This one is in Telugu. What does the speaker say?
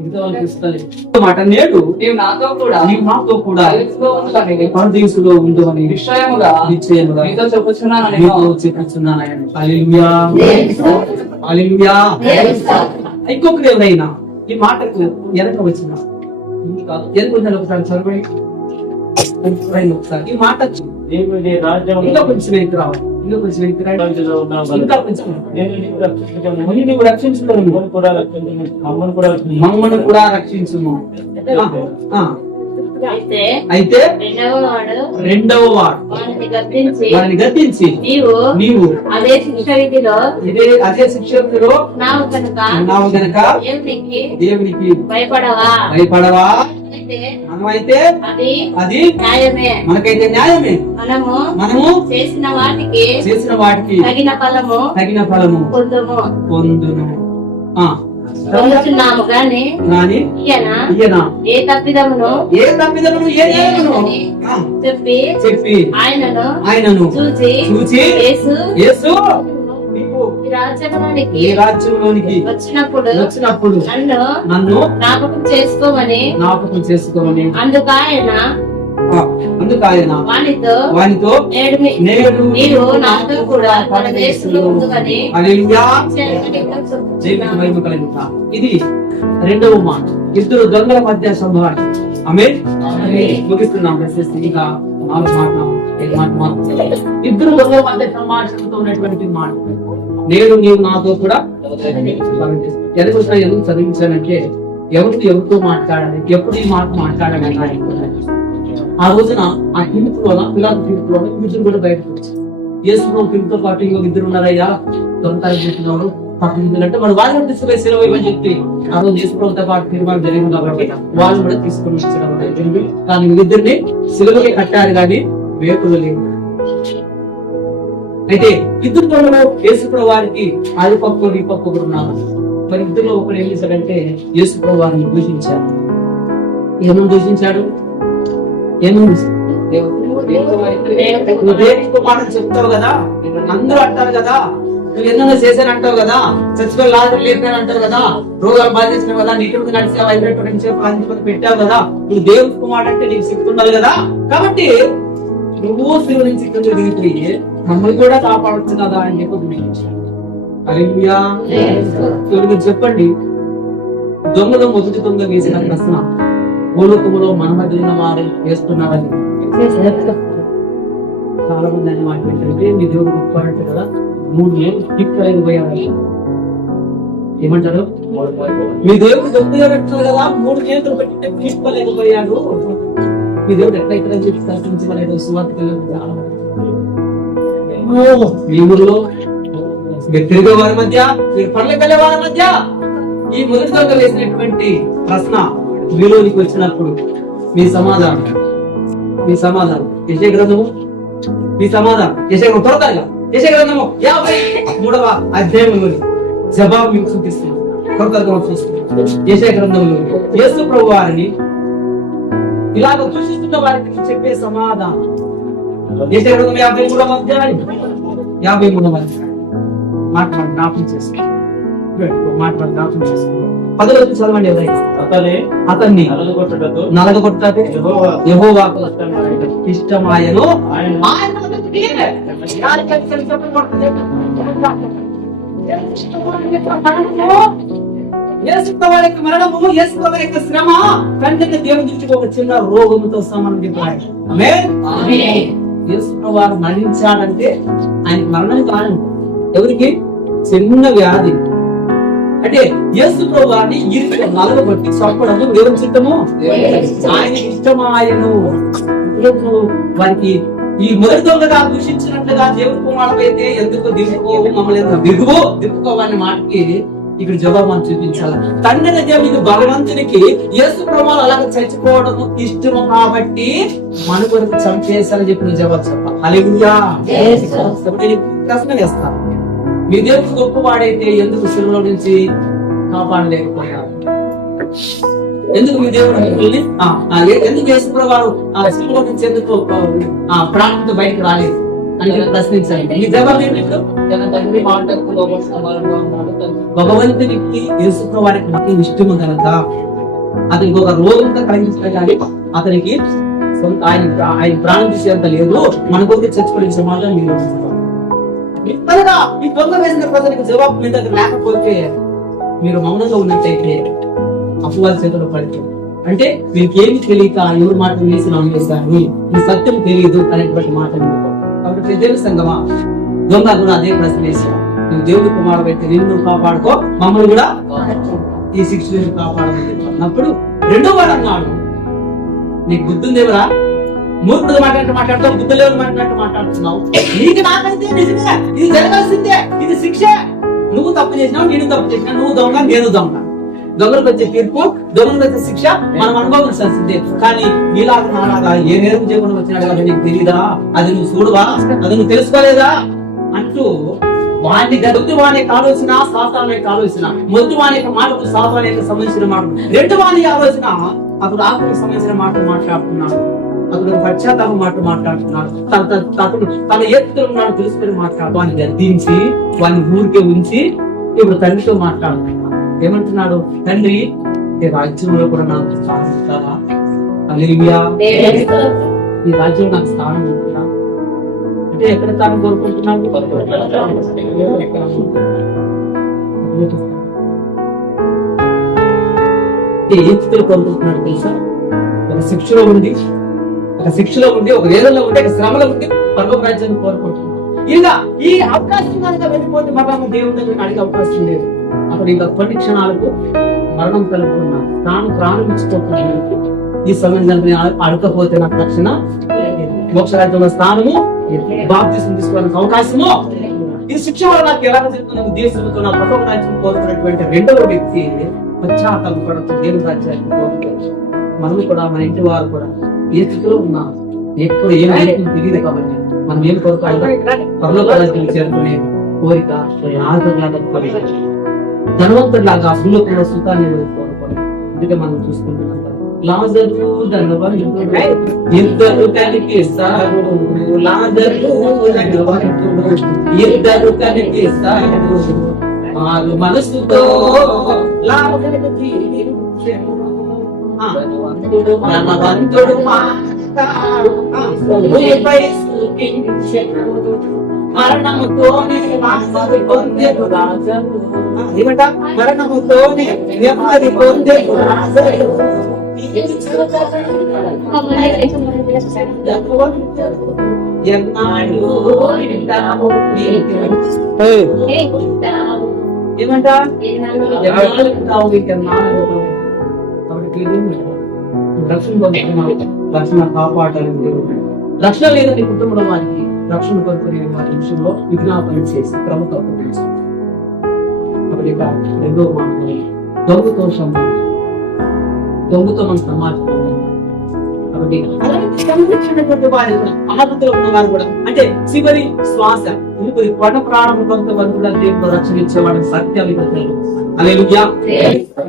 మిగతా వాళ్ళకి ఇస్తుంది మాట నేడు నీవు నాతో కూడా నీవు పరదేశంలో నిశ్చయముగా నిశ్చయముగా నీతో చెప్పుచున్నాను నీతో చెప్పుచున్నాను ఎవరైనా ఈ మాటకు వెనక వచ్చిన ఎందుకు వచ్చిన ఒకసారి చదవండి. ఒకసారి. ఈ మాట ఇంకా కొంచెం రావాలి. ఇంకా కొంచెం ఇంకా కొంచెం. మమ్మల్ని కూడా రక్షించను. మమ్మల్ని కూడా రక్షించను. మమ్మల్ని కూడా రక్షించుము. ఆ, ఆ. అయితే అయితే రెండవ వాడు రెండవ వాడు. వారిని గద్దించి నీవు అదే శిక్ష విధిలో ఇదే అదే శిక్షకులో నావు కనుక దేవునికి భయపడవా? భయపడవా? మనమైతే అది అది న్యాయమే. మనకైతే న్యాయమే. మనము మనము చేసిన వాటికి చేసిన వాటికి తగిన ఫలము తగిన ఫలము పొందుము. పొందును ఆ. పొందుతున్నాము గాని కానీ ఈయన ఈయన ఏ తప్పిదమును? ఏ తప్పిదమును? ఏ న్యాయమును చెప్పి చెప్పి ఆయనను ఆయనను చూచి చూచి యేసు యేసు ఈ రాజ్యంలోనికి వచ్చినప్పుడు వచ్చినప్పుడు నన్ను నన్ను జ్ఞాపకం చేసుకోమని జ్ఞాపకం చేసుకోమని అందుకు ఆయన ఆ, అందుకు ఆయన వానితో వానితో నేడు మీ- నేడు నీవు నాతో కూడా ఉందని. ఇది రెండవ మాట. ఇద్దరు దొంగల మధ్య సంభాషణ. ఆమె ముగిస్తున్నాం. ఇంకా నాలుగు మాట. ఇద్దరు దొంగల మధ్య సంభాషణతో ఉన్నటువంటి మాట. నేను నీవు నాతో కూడా ఎందుకు ఎందుకు చదివించానంటే ఎవరితో ఎవరితో మాట్లాడాలి ఎప్పుడు ఈ మాట మాట్లాడాలి ఆ రోజున ఆ హిందులోన పిల్లల హిందులోన ఇద్దరు కూడా బయటకు వచ్చారు. యేసు పిల్లతో పాటు ఇంకొక ఇద్దరు ఉన్నారయ్యా దొంగతనం చేస్తున్నారు అంటే మన వాళ్ళని తీసుకుపోయి సెలవు ఇవ్వని చెప్పి ఆ రోజు యేసుప్రభుతో పాటు తీర్మానం జరిగింది కాబట్టి వాళ్ళు కూడా తీసుకుని వచ్చారు. కానీ వీళ్ళిద్దరిని సిలువకి కట్టారు కానీ వేపులు లేవు. అయితే ఇద్దరు తోడలో యేసుప్రభు వారికి ఆది పక్క ఈ పక్క ఒకరు ఉన్నారు. మరి ఇద్దరులో ఒకడు ఏం చేశాడంటే యేసుప్రభు వారిని దూషించాడు? ఏమని దూషించాడు? ఏమని నువ్వు దేవుని కుమారుడు చెప్తావు కదా? అందరూ అంటారు కదా? నువ్వు ఎన్నో చేశాను అంటావు కదా? చచ్చిపోయి లాజరు లేపాను అంటావు కదా? రోగాలు బాధించిన కదా? నీటి మీద నడిచావు ఐదు పెట్టావు కదా? నువ్వు దేవుని కుమారుడు అంటే నీకు శక్తి ఉండాలి కదా? కాబట్టి నువ్వు శివ నుంచి ఇక్కడ దిగిపోయి మమ్మల్ని కూడా కదా అని చెప్పి మీరు చెప్పండి. దొంగలో మొదటి దొంగ వేసిన ప్రశ్న భూలోకములో మన మధ్య ఉన్న వారు వేస్తున్నారని? చాలా మంది అని మాట్లాడుతుంటే మీ దేవుడు గొప్ప కదా మూడు ఏళ్ళు తిప్పలేకపోయారు ఏమంటారు? మీ దేవుడు గొప్ప కదా మూడు చేతులు పెట్టి తీసుకోలేకపోయాడు మీ దేవుడు ఎట్లా ఇక్కడ చెప్పి కల్పించగలడు సువార్త మీ ఊర్లో మీరు తిరిగే వారి మధ్య మీరు పనులకు వెళ్ళే వారి మధ్య ఈ మొదటి దొంగ వేసినటువంటి ప్రశ్న మీలోనికి వచ్చినప్పుడు మీ సమాధానం. మీ సమాధానం. యశ గ్రంథము? మీ సమాధానం. యశ గ్రంథం త్వరగా యశ గ్రంథము యాభై మూడవ అధ్యాయంలోని జవాబు మీకు చూపిస్తున్నాను. త్వరగా చూస్తున్నాను. యశ గ్రంథంలో యేసు ప్రభు వారిని ఇలాగ దూషిస్తున్న వారికి చెప్పే సమాధానం. యాభై మూడవ అధ్యాయం? యాభై మూడవ అధ్యాయం. మాట జ్ఞాపకం చేసుకో మాట జ్ఞాపకం చేసుకో పది రోజులు చదవండి అతనే అతన్ని యెహోవాకు ఇష్టమాయను ఆయన యేసుక్రీస్తు మరణము యేసుక్రీస్తు యొక్క శ్రమ కంటే దేవుని దృష్టికి ఒక చిన్న రోగముతో సమానం వారు మరణించాడంటే ఆయన మరణం కాదు. ఎవరికి? చిన్న వ్యాధి. అంటే యేసు వారిని ఇరుకు నలగబట్టి చంపడము దేవుని చిత్తము? ఆయన ఇష్టమాయను. వారికి ఈ మొదటి దొంగగా దూషించినట్లుగా దేవుడి కుమారుడు అయితే ఎందుకు దిగుకోవు మమ్మల్ని దిగువు? దిక్కుకోవని మాటకి ఇక్కడ జవాబు మనం చూపించాలి? తండ్రి దేవునికి భగవంతునికి యేసు ప్రభావం అలాగ చచ్చిపోవడం ఇష్టము కాబట్టి మన కొరకు చంపేశారని చెప్పిన జవాబు చెప్పాలి. ప్రశ్న వేస్తాను. మీ దేవుడు గొప్పవాడైతే ఎందుకు సిలువలో నుంచి కాపాడలేకపోయారు? ఎందుకు మీ దేవుడు మిమ్మల్ని? ఎందుకు యేసుప్రభు వారు ఆ సిలువలో నుంచి ఎందుకు ఆ ప్రాణంతో బయటకు రాలేదు? అని తండ్రి భగవంతునికి యేసుప్రభు వారికి ఇష్టము కనుక అతనికి ఒక రోగంతో కలిగించడం కానీ అతనికి ఆయన ఆయన ప్రాణం తీసేంత లేదు. మన కొరకు చచ్చిపోయిన సమాజం మీరు అనగా ఈ దొంగ వేసిన ప్రజలకు జవాబు మీ దగ్గర లేకపోతే మీరు మౌనంగా ఉన్నట్టయితే అపవాది చేతిలో పడితే అంటే మీకు ఏమి తెలియక ఎవరి మాట వేసి నమ్మేశారు? ఈ సత్యం తెలియదు అనేటువంటి మాట. కాబట్టి దేవుని సంగమా దొంగ కూడా అదే ప్రశ్న నువ్వు దేవుడి కుమారు పెట్టి నిన్ను కాపాడుకో మమ్మల్ని కూడా ఈ శిక్ష నుంచి కాపాడమని చెప్పి అన్నప్పుడు రెండో వాడు అన్నాడు. నీకు గుర్తుందేవరా మూర్ఖుడు మాట్లాడినట్టు మాట్లాడుతావు బుద్ధి లేని మాట్లాడినట్టు మాట్లాడుతున్నావు. నీకు నాకైతే నిజమే ఇది జరగాల్సిందే ఇది శిక్ష. నువ్వు తప్పు చేసినావు నేను తప్పు చేసినా నువ్వు దొంగ నేను దొంగ. దొంగలకు వచ్చే తీర్పు దొంగలకు వచ్చే శిక్ష మనం అనుభవించాల్సిందే కానీ నీలాగా నాలాగా ఏ నేరం చేయకుండా వచ్చినాడు కదా నీకు తెలియదా అది నువ్వు చూడవా? అది నువ్వు తెలుసుకోలేదా? అంటూ వాడిని గడుపు వాని ఆలోచన సాతాను యొక్క ఆలోచన మొదటి వాని యొక్క మాటకు సాతాను యొక్క సంబంధించిన మాట. రెండు వాని ఆలోచన అతడు ఆకులకు సంబంధించిన మాట మాట్లాడుతున్నాడు. అతడు పశ్చాత్తాప మాట మాట్లాడుతున్నాడు. తన తన- తన ఎత్తులో ఉన్నాడు తెలుసుకుని మాట్లాడు. వాడిని గద్దించి వాడిని ఊరికే ఉంచి ఇప్పుడు తండ్రితో మాట్లాడుతున్నాడు ఏమంటున్నాడు? తండ్రి ఈ రాజ్యంలో కూడా నాకు స్థానం ఇస్తారా హల్లెలూయా. ఈ రాజ్యంలో నాకు స్థానం ఉంటుందా? అంటే ఎక్కడ స్థానం కోరుకుంటున్నాడు అంటే కోరుకుంటున్నాడు తెలుసా? ఒక శిక్షలో ఉంది ఒక శిక్షలో ఉండి ఒక వేదంలో ఉండి ఒక శ్రమలో ఉండి పర్లోక రాజ్యాన్ని కోరుకుంటున్నాడు. ఇలా ఈ అవకాశం కనుక వెళ్ళిపోతే మరణం దేవుని దగ్గర అడిగే అవకాశం లేదు. అప్పుడు ఇంకా కొన్ని క్షణాలకు మరణం కలుగుతున్నాడు తాను ప్రాణం ఇచ్చిపోతున్నాడు ఈ సమయం కనుక నేను అడగకపోతే నాకు రక్షణ మోక్ష రాజ్యంలో స్థానము బాప్తిసం తీసుకోవడానికి అవకాశము ఈ శిక్ష వల్ల నాకు ఎలా జరుగుతున్న ఉద్దేశంతో నా పర్లోక రాజ్యం కోరుకున్నటువంటి రెండవ వ్యక్తి పశ్చాత్తాపడుతూ దేవుని రాజ్యాన్ని కోరుతారు మనం కూడా మన ఇంటి వారు కూడా ఏ స్థితిలో ఉన్నా ఎప్పుడు ఏం తెలియదు కాబట్టి మనం ఏం కోరుకోవాలి? పరలోక రాజ్యం చేరుకునే కోరిక ఆదరణలాగా కోరిక. ధనవంతుడిలాగా భూలోకంలో సుఖాన్ని కోరుకోవాలి అందుకే మనం చూసుకుంటున్నాం లాజరు ధనవంతుడు. ఇద్దరు కనిపిస్తారు లాజరు ధనవంతుడు. ఇద్దరు కనిపిస్తారు మనసుతో ధనవంతుడు మాట్లాడు మరణముతోనే నెమ్మది పొందెను రాజు. ఆ, ఏమంట మరణముతోనే నెమ్మది పొందెను రాజు. ఎన్నాడు. ఏమంట రక్షణ రక్షణ కాపాడాలని రక్షణ లేదని కుటుంబంలో వారికి రక్షణ కోరుకునే వారి నిమిషంలో విజ్ఞాపన చేసి ప్రభుత్వం అప్పుడు ఇక రెండో మాట దొంగతో సమాజం దొంగతో మన సమాజం కాబట్టి అలాంటి సంరక్షించినటువంటి వారు ఆపదలో ఉన్న కూడా అంటే చివరి శ్వాస చివరి కొన ప్రాణం కొంత వరకు కూడా దేవుడు రక్షణ ఇచ్చేవాడు సత్యం అలే